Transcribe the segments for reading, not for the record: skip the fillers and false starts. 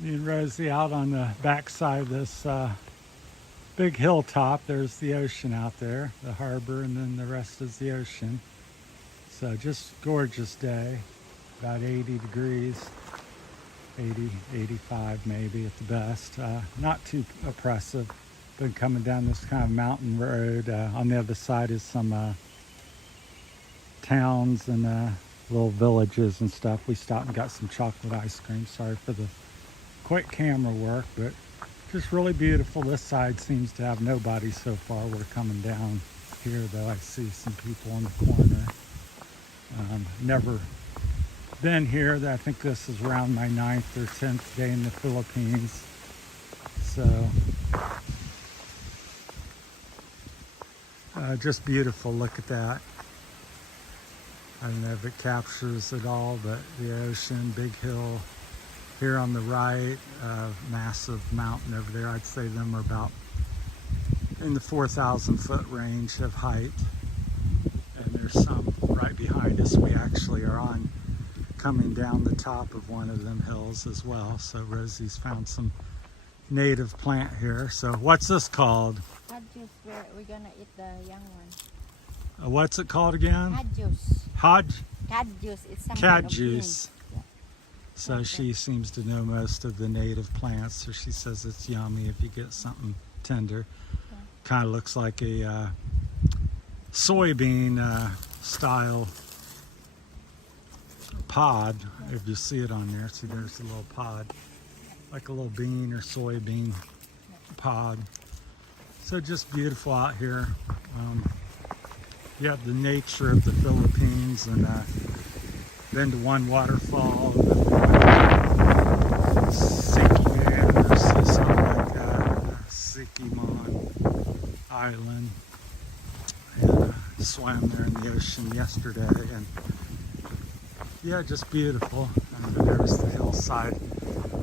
Me and Rosie out on the backside of this big hilltop. There's the ocean out there, the harbor, and then the rest is the ocean. So just gorgeous day, about 80 degrees, 80, 85 maybe at the best. Not too oppressive. Been coming down this kind of mountain road. On the other side is some towns and little villages and stuff. We stopped and got some chocolate ice cream. Sorry for the quick camera work, but just really beautiful. This side seems to have nobody so far. We're coming down here though. I see some people in the corner. Never been here. I think this is around my 9th or 10th day in the Philippines. So just beautiful. Look at that. I don't know if it captures it all, but the ocean, big hill here on the right, massive mountain over there. I'd say them are about in the 4,000 foot range of height. And there's some right behind us. We actually are on coming down the top of one of them hills as well. So Rosie's found some native plant here. So what's this called? Hadjus, we're gonna eat the young one. What's it called again? Hadjus. Hadjus. It's some kind of Cadjuice. bean. So she seems to know most of the native plants. So she says it's yummy if you get something tender. Yeah. Kind of looks like a soybean style pod. If you see it on there, see there's a little pod, like a little bean or soybean pod. So just beautiful out here. You have the nature of the Philippines, and been to one waterfall, Sikiman or something like that, Sikimon Island, and swam there in the ocean yesterday, and yeah, just beautiful. And there's the hillside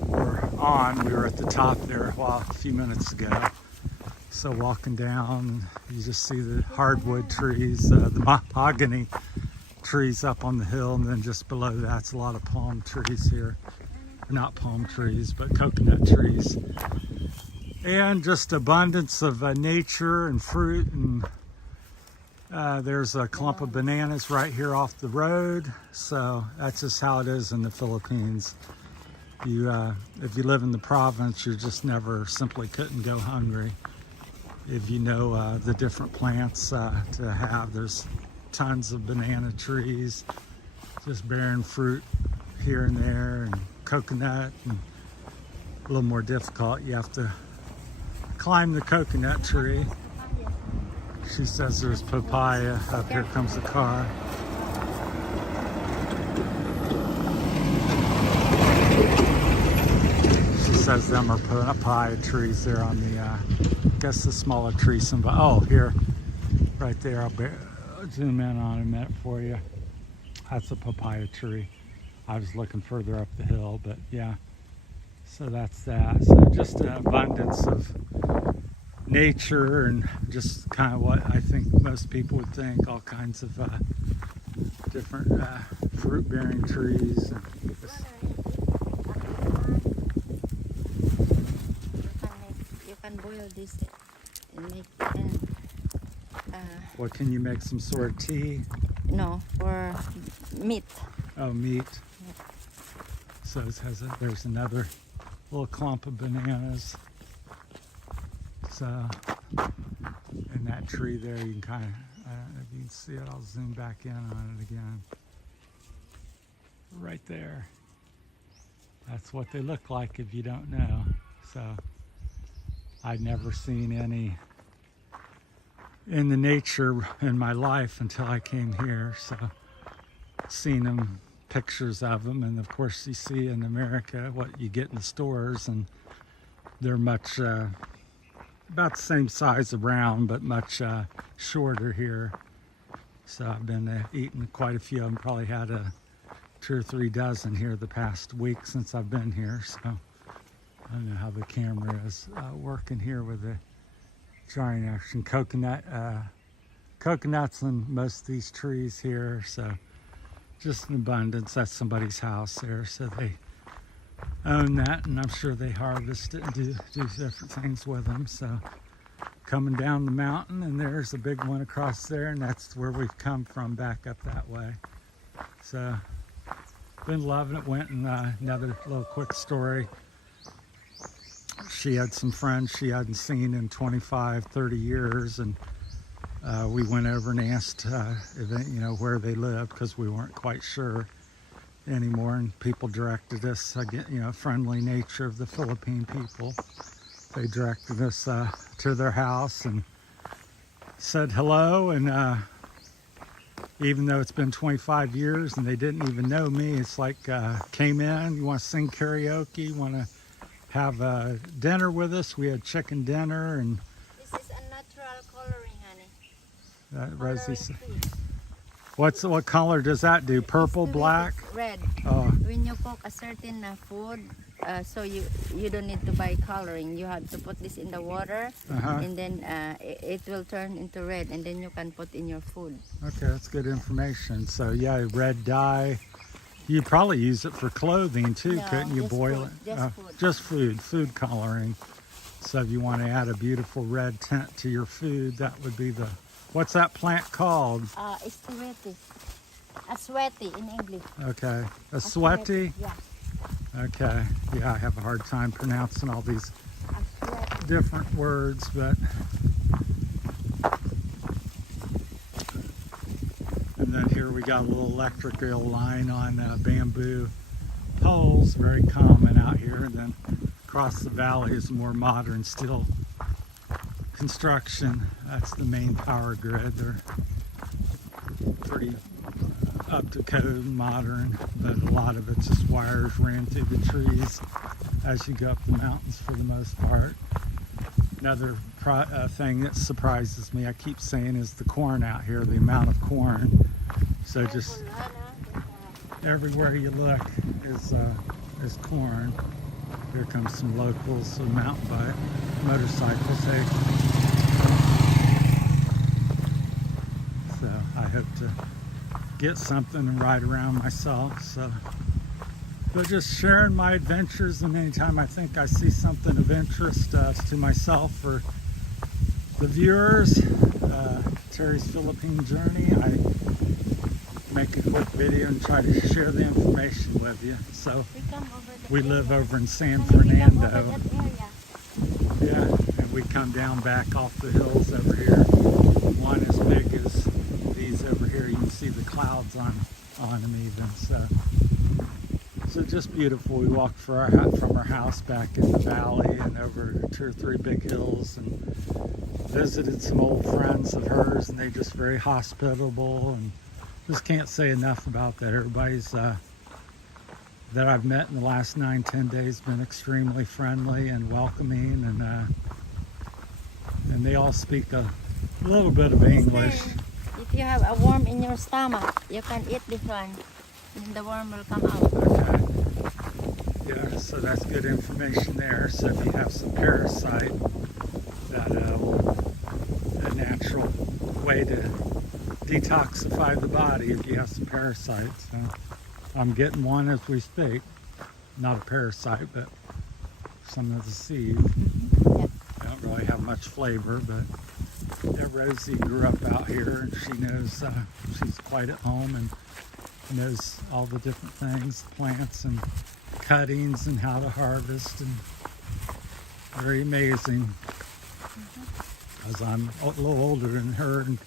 we're on. We were at the top there a few minutes ago. So walking down, you just see the hardwood trees, the mahogany trees up on the hill, and then just below that's a lot of palm trees here. Not palm trees, but coconut trees. And just abundance of nature and fruit, and there's a clump of bananas right here off the road. So that's just how it is in the Philippines. If you live in the province, you just never simply couldn't go hungry. If you know the different plants to have, there's tons of banana trees, just bearing fruit here and there, and coconut, and a little more difficult. You have to climb the coconut tree. She says there's papaya. Up here comes the car. She says them are papaya trees there on the, I guess the smaller trees. Oh, here, right there. I'll zoom in on a minute for you. That's a papaya tree. I was looking further up the hill, but yeah. So that's that. So just an abundance of nature, and just kind of what I think most people would think, all kinds of different fruit-bearing trees. And You can boil this and make what can you make? Some sort of tea? no, for meat. Oh, meat. So it has there's another little clump of bananas. So in that tree there, you can kind of, if you can see it, I'll zoom back in on it again. Right there. That's what they look like if you don't know. So I'd never seen any in the nature in my life until I came here. So seen them, pictures of them, and of course you see in America what you get in the stores, and they're much about the same size around, but much shorter here. So I've been eating quite a few of them. Probably had 2 or 3 dozen here the past week since I've been here. So I don't know how the camera is working here with the drying action. Coconuts on most of these trees here. So just an abundance. That's somebody's house there. So they own that, and I'm sure they harvest it and do different things with them. So coming down the mountain, and there's a big one across there, and that's where we've come from, back up that way. So been loving it. Went and another little quick story. She had some friends she hadn't seen in 25, 30 years, and we went over and asked where they lived, because we weren't quite sure anymore, and people directed us, again, friendly nature of the Philippine people. They directed us to their house and said hello, and even though it's been 25 years and they didn't even know me, it's like, came in, you want to sing karaoke, you want to have dinner with us. We had chicken dinner, and This is a natural coloring, honey. Rosie Coloring said, fish. what color does that do? Purple, It's black? red. Oh, When you cook a certain food, so you don't need to buy coloring. You have to put this in the water, and then it will turn into red, and then you can put in your food. okay, that's good information. So yeah, red dye. You'd probably use it for clothing too, No, couldn't you? just Boil food, it? just food. Just food coloring. So if you want to add a beautiful red tint to your food, that would be the, what's that plant called? It's a sweaty in English. Okay, a sweaty? Yeah, Okay, yeah, I have a hard time pronouncing all these a sweaty. different words, but. And then here we got a little electrical line on bamboo poles, very common out here. And then across the valley is more modern steel construction. That's the main power grid. They're pretty up to code, modern, but a lot of it's just wires ran through the trees as you go up the mountains for the most part. Another thing that surprises me, I keep saying, is the corn out here, the amount of corn. So just everywhere you look is corn. Here comes some locals, some mountain bike, motorcycles. Hey. So I hope to get something and ride around myself. So, but just sharing my adventures, and anytime I think I see something of interest to myself or the viewers, Terry's Philippine Journey, I make a quick video and try to share the information with you. So we live over in San Fernando. Yeah, and we come down back off the hills over here. One as big as these over here. You can see the clouds on them even. So just beautiful. We walked from our house back in the valley and over 2 or 3 big hills, and visited some old friends of hers, and they just very hospitable, and just can't say enough about that. Everybody's that I've met in the last 9-10 days been extremely friendly and welcoming, and they all speak a little bit of English. If you have a worm in your stomach, you can eat this one, and the worm will come out. Okay. Yeah, so that's good information there. So if you have some parasite, that a natural way to detoxify the body if you have some parasites. So I'm getting one as we speak. Not a parasite, but some of the seeds. Yeah. They don't really have much flavor, but yeah, Rosie grew up out here, and she knows, she's quite at home and knows all the different things, plants and cuttings and how to harvest, and very amazing. Because I'm a little older than her, and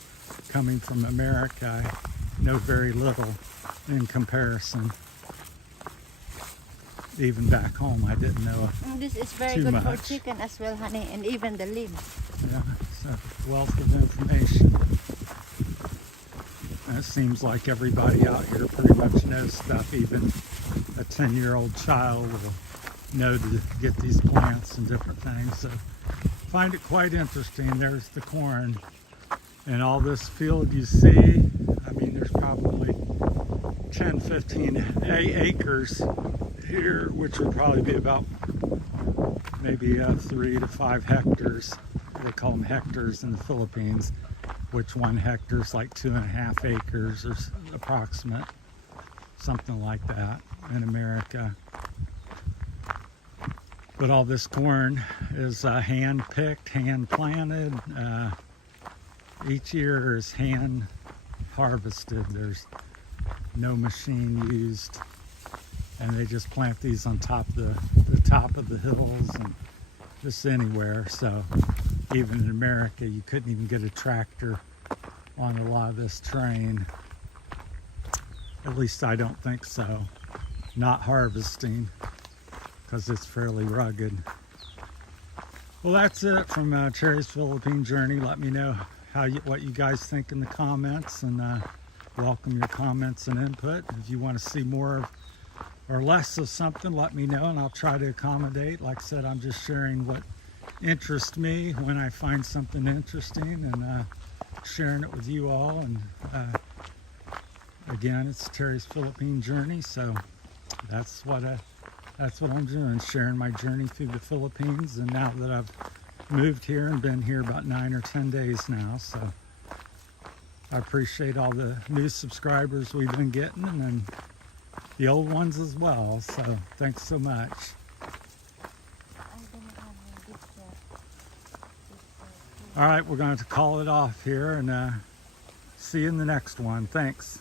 coming from America, I know very little in comparison. Even back home, I didn't know This is very too good much. for chicken as well, honey, and even the leaves. Yeah, so wealth of information. And it seems like everybody out here pretty much knows stuff. Even a 10-year-old child will know to get these plants and different things. So find it quite interesting. There's the corn. And all this field you see, I mean, there's probably 10, 15 acres here, which would probably be about maybe 3 to 5 hectares. They call them hectares in the Philippines, which 1 hectare is like 2.5 acres or approximate, something like that in America. But all this corn is hand picked, hand planted. Each year is hand harvested. There's no machine used, and they just plant these on top of the top of the hills and just anywhere. So even in America, you couldn't even get a tractor on a lot of this terrain. At least I don't think so. Not harvesting, because it's fairly rugged. Well, that's it from Cherry's Philippine Journey. Let me know what you guys think in the comments, and welcome your comments and input. If you want to see more of or less of something, let me know and I'll try to accommodate. Like I said, I'm just sharing what interests me when I find something interesting, and sharing it with you all. And again, it's Terry's Philippine Journey, so that's what I'm doing, sharing my journey through the Philippines. And now that I've moved here and been here about 9 or 10 days now, so I appreciate all the new subscribers we've been getting, and then the old ones as well. So thanks so much. All right, we're going to call it off here, and see you in the next one. Thanks.